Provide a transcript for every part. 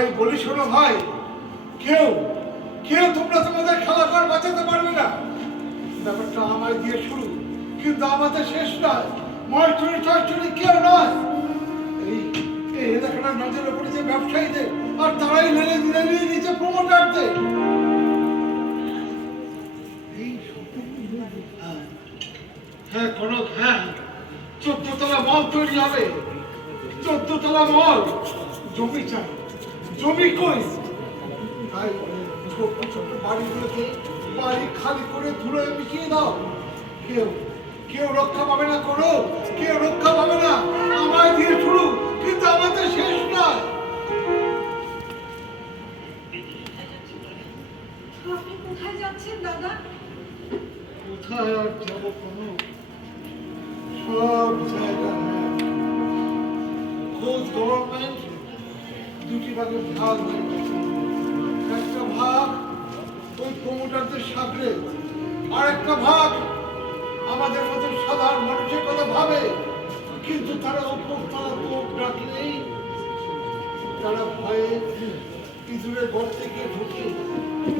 ভাই বলি শোনো ভাই, কেউ কেউ তোমরা তোমাদের খেলাঘর বাঁচাতে পারবে না। ব্যাপারটা আমায় দিয়ে শুরু, কিন্তু আমাদের শেষ নয়। ময়চুরি টয়চুরি কেউ নয়। এই এই এলাকাটা নজরে পড়েছে ব্যবসায়ীদের, আর তারাই লেনে নিচে প্রমোটারদের। হ্যাঁ কনক, হ্যাঁ 14 তলা মল তৈরি হবে। 14 তলা মল। জমি চাই, জমি কই? তাই ছোট ছোট বাড়িগুলোকে বাড়ি খালি করে ধুলোয় মিশিয়ে দাও। কেউ কেউ রক্ষা পাবে না করো, কেউ রক্ষা পাবে না। আমায় দিয়ে শুরু, কিন্তু আমাদের শেষ নয়। আপনি কোথায় যাচ্ছেন দাদা? কোথায় আর যাবো কোনো, সব জায়গা খোঁজ গভর্নমেন্ট দুটি ভাগে ভাগ হয়ে গেছে। একটা ভাগ ওই প্রমোটারদের সাথে, আর একটা ভাগ আমাদের মতো সাধারণ মানুষের কথা ভাবে, কিন্তু তারা উপরতলা লোক ডাকলেই তারা ভয়ে ইঁদুরের গর্তে গিয়ে ঢুকে।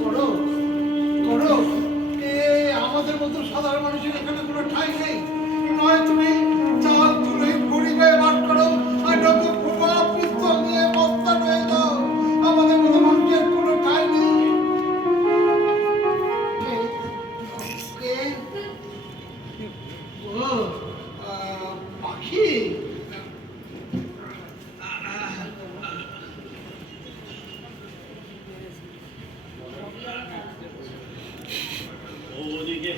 করো করো, আমাদের মতো সাধারণ মানুষের এখানে কোনো ঠাঁই নেই। নয় তুমি চাল তুলে গরিবে বাস করো, আর নয়তো প্রভাব পিস্তল নিয়ে মস্তান হয়ে যাও। আমাদের মতো মানুষের কোনো ঠাঁই নেই। ও পাখি, ওদিকে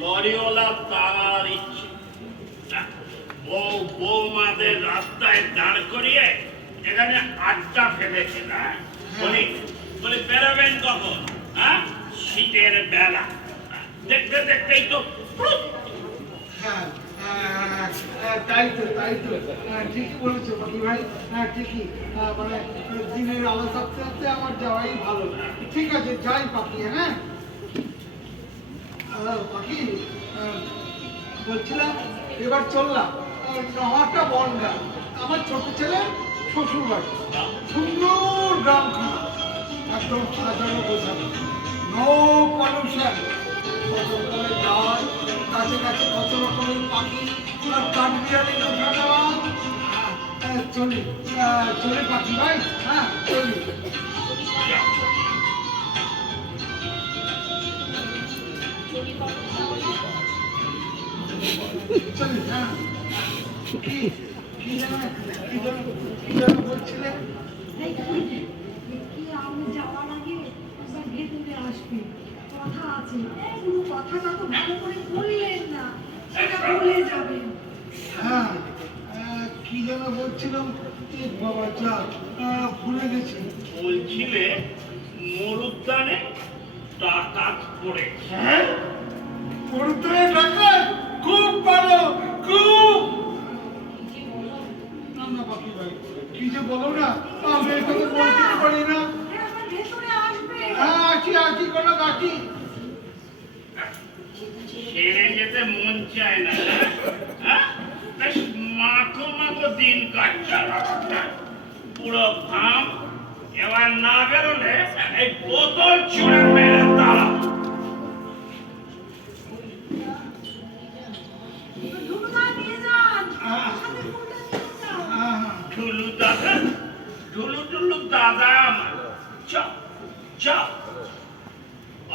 লরিওয়ালা তার ইচ্ছে বৌমাদের রাস্তায় দাঁড় করিয়ে এখানে আড্ডা ফেলেছে না। বলি বলি বেরোবেন কখন? হ্যাঁ, শীতের বেলা। দেখতে দেখতেই তো হ্যাঁ তাই তো ঠিকই বলেছো পাখি ভাই। হ্যাঁ ঠিকই, মানে দিনের আলো থাকতে থাকতে আমার যাওয়াই ভালো। ঠিক আছে যাই পাখি। হ্যাঁ পাখি, বলছিলাম এবার চললাম নহরটা বনগা, আমার ছোট ছেলে শ্বশুর বাড়ি। সুন্দর গ্রামখানা, একদম সাজানো গোছানো, নো পলিউশন। সকালবেলায় গাছ, গাছে গাছে কত রকমের পাখি, আর কাঠবিড়ালি দেখা যাওয়া। চলি চলে পাখি ভাই, হ্যাঁ চলি। চলি হ্যাঁ। কি যেন বলছিলেন? কি আপনি যাওয়ার আগে একবার ভেতরে আসবেন, কথা আছে। পুরো কথাটা তো ভালো করে বললেন না, সেটা ভুলে যাবেন। হ্যাঁ কি যেন বলছিলাম, বাবা যা ভুলে গেছি। বলছিলে মরুদ্যানে ডাকাত পড়ে। হ্যাঁ পড়তে টাকা খুব ভালো, খুব। না না পাখি ভাই, কি যে বলো না, আমি এখানে বলতে পারি না। একবার ভেতরে আসবেন। হ্যাঁ আছি কোনো আছি। ছেড়ে যেতে মন চায় না। হ্যাঁ, বেশ মাখো মাখো দিন কাটছে। পুরো ঘাম, এবার না বেরোলে এই বোতল ছুঁড়ে মেরে তারা। ঢুলুদা নিয়ে যান, সাথে ফুলটা নিয়ে যান। ঢুলু দাদা, ঢুলু দাদা আমার। Chop chop.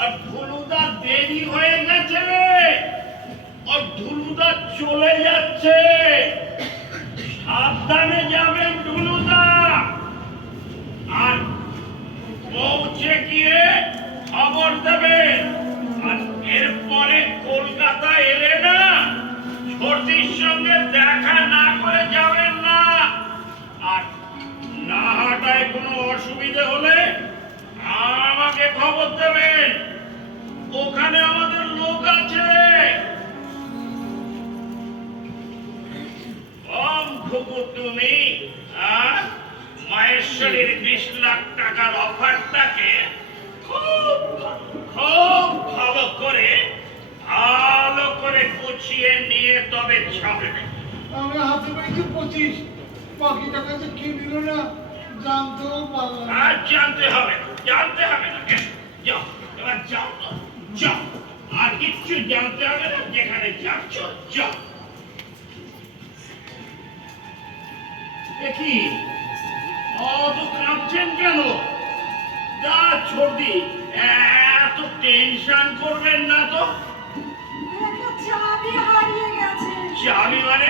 আর ঢুলুদা দেরি হয়ে গেছে রে, আর ঢুলুদা চলে যাচ্ছে। সাবধানে যাবেন ঢুলুদা। আর পৌঁছে গিয়ে খবর দেবেন। আর এরপরে কলকাতা এলে না, ছোটির সঙ্গে দেখা না করে যাবেন না। আর না হাঁটায় কোনো অসুবিধে হলে আমাকে খবর দেবেন, ওখানে আমাদের লোক আছে। কম খুবু তুমি মায়েশ্বরীর 20 লাখ টাকার অফারটাকে খুব ভালো করে গুছিয়ে নিয়ে তবে ছাড়বে। আমি হাতে পেয়েছি 25, বাকি টাকা তো কি দিল না, জানতেও পারলাম না। আর জানতে হবে না, জানতে হবে না। যাও, এবার যাও তো, যাও। আর কিচ্ছু জানতে হবে না, যেখানে যাচ্ছ যাও। দেখি অত কাঁপছেন কেন? যা সর্দি, এত টেনশন করবেন না তো। একটা চাবি হারিয়ে গেছে। চাবি মানে?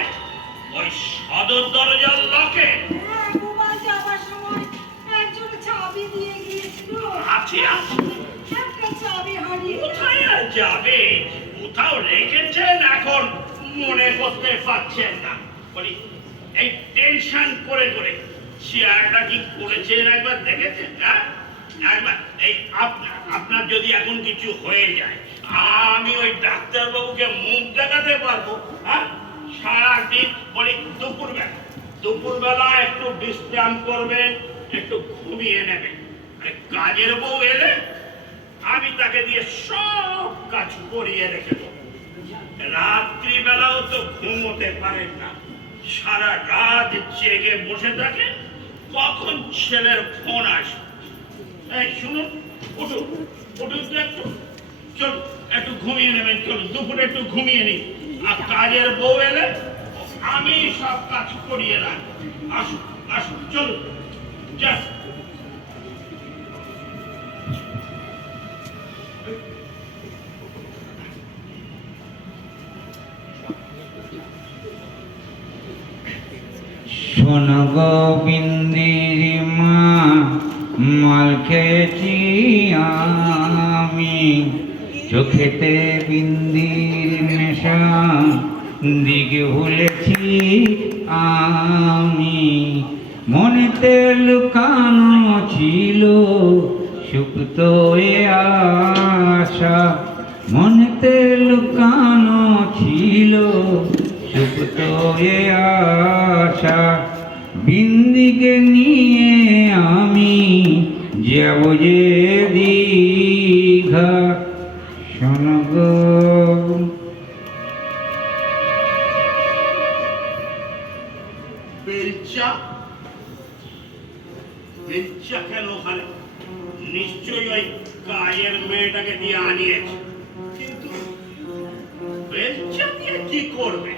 ওই সদর দরজার লকে হ্যাঁ, ঘুমায় যাবার সময় একজন চাবি দিয়ে গিয়েছিল। আছে আছে। একটা চাবি হারিয়ে গেছে। কোথায় আর যাবে? কোথাও রেখেছেন, এখন মনে করতে পারছেন না। বলি, এই টেনশন করে করে চেয়ারটা কি করেছেন একবার দেখেছেন? হ্যাঁ, একবার এই আপনার যদি এখন কিছু হয়ে যায়, আমি ওই ডাক্তারবাবুকে মুখ দেখাতে পারবো? হ্যাঁ, সারাদিন বলি দুপুরবেলা একটু বিশ্রাম করবেন, একটু ঘুমিয়ে নেবেন। আরে কাজের বউ এলে আমি তাকে দিয়ে সব কাজ করিয়ে রেখে দেবো। রাত্রিবেলাও তো ঘুমোতে পারেন না, সারা রাত জেগে বসে থাকেন, কখন ছেলের ফোন আসে। এই শুনুন, উঠুন উঠুন তো একটু, চল একটু ঘুমিয়ে নেবেন, চলুন দুপুরে একটু ঘুমিয়ে নিন। আর কাজের বউ এলে আমি সব কাজ করিয়ে রাখবো। আসুন আসুন, চলুন যান। শোন গোবিন্দির মা, মাল খেয়েছি আমি, চোখেতে বিন্দির নেশা দিকে ভুলেছি আমি, মনেতে লুকানো ছিল সুপ্ত এ আশা, মনেতে লুকানো ছিল সুপ্ত এ আশা, বিন্দিকে নিয়ে আমি যাব যে দীঘা। শোন গো বেলচা বেলচা কেন ওখানে? নিশ্চয়ই ওই কাজের মেয়েটাকে দিয়ে আনিয়েছে। কিন্তু বেলচা দিয়ে কি করবে?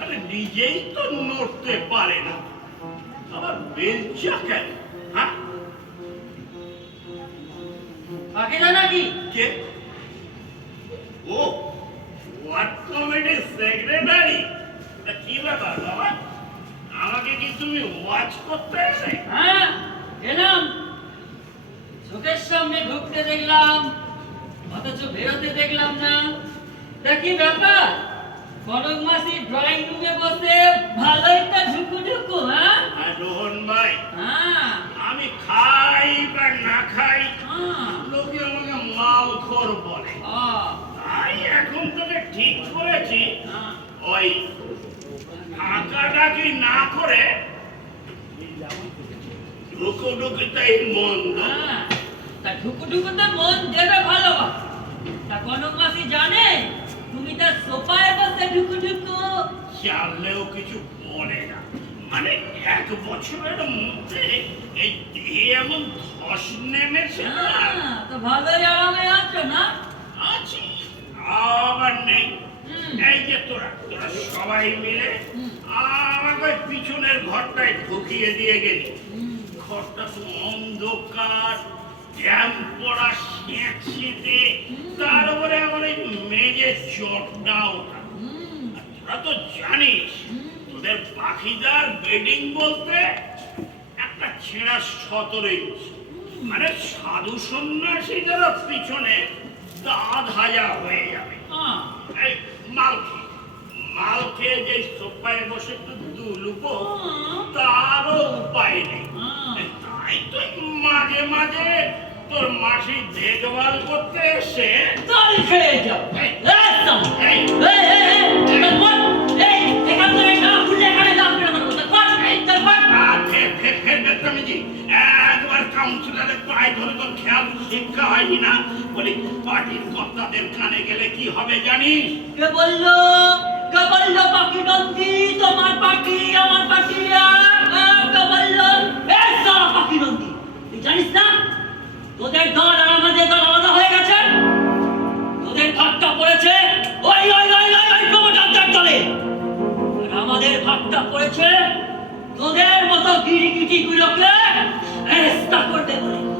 আরে নিজেই তো নড়তে পারে না, আবার বেলচা কেন? হ্যাঁ, পাখিদা নাকি? কে? ও, ওয়ার্ড কমিটির সেক্রেটারি। তা কি ব্যাপার বাবা, আমাকে কি তুমি ওয়াচ করতে এলে? হ্যাঁ, এলাম। চোখের সামনে ঢুকতে দেখলাম, অথচ বেরোতে দেখলাম না। তা কি ব্যাপার? কনক মাসি ড্রয়িং রুমে বসে ভালো একটা ঢুকু ঢুকু, হ্যাঁ? আর রোহন ভাই, হ্যাঁ, আমি খাই বা না খাই, হ্যাঁ, লোকে আমাকে মালখোর বলে। তাই এখন তোকে ঠিক করেছি, হ্যাঁ। ওই ডাকাডাকি না করে ঢুকুঢুকিটাই মন্দ। হ্যাঁ, তা ঢুকু ঢুকুতে মন দেবে ভালো। তা কনক মাসি জানে তুমি তার সোফায় বসে ঢুকু ঢুকু? জানলেও কিছু বলে না। মানে 1 বছরের মধ্যে এই দেহে এমন ধস নেমেছে না। হ্যাঁ, তো ভালোই আরামে আছো না? আছি, আবার নেই। হুম। এই যে তোরা সবাই মিলে হুম। আমাকে ওই পিছনের ঘরটায় ঢুকিয়ে দিয়ে গেলি। হুম। ঘরটা তো অন্ধকার, জ্যাম পড়া স্যাঁতসেঁতে, তার উপরে আমার এই মেঝে চটটা ওঠা। হুম। আর তোরা তো জানিস, তোদের পাখিদার বেডিং বলতে একটা ছেঁড়া 17 ইঞ্চি। মানে সাধু সন্ন্যাসীদের পিছনে দাঁত হাজা হয়ে যাবে। হ্যাঁ। এই মাল খেয়ে যে সোফায় বসে একটু দুলুবো, তারও উপায় নেই। তাই তো মাঝে মাঝে তোর মাসি দেখভাল করতে এসে দল খেয়ে যাও। একদম। এই, তারপর, এখান থেকে না খুলে এখানে দাম পেড়ে দেবো। তারপর, ফের বেতমিজি একবার কাউন্সিলরের পায়ে ধরে তোর খেয়াল শিক্ষা হয়নি না? বলি, পার্টির কর্তাদের কানে গেলে কি হবে জানিস? কে বললো পাখি নন্দী, তোমার পাখি আমার পাখি, কে বললো? এই সারা পড়েছে তোদের মতো গিরিগিটি গুলোকে এস্তা করতে বলে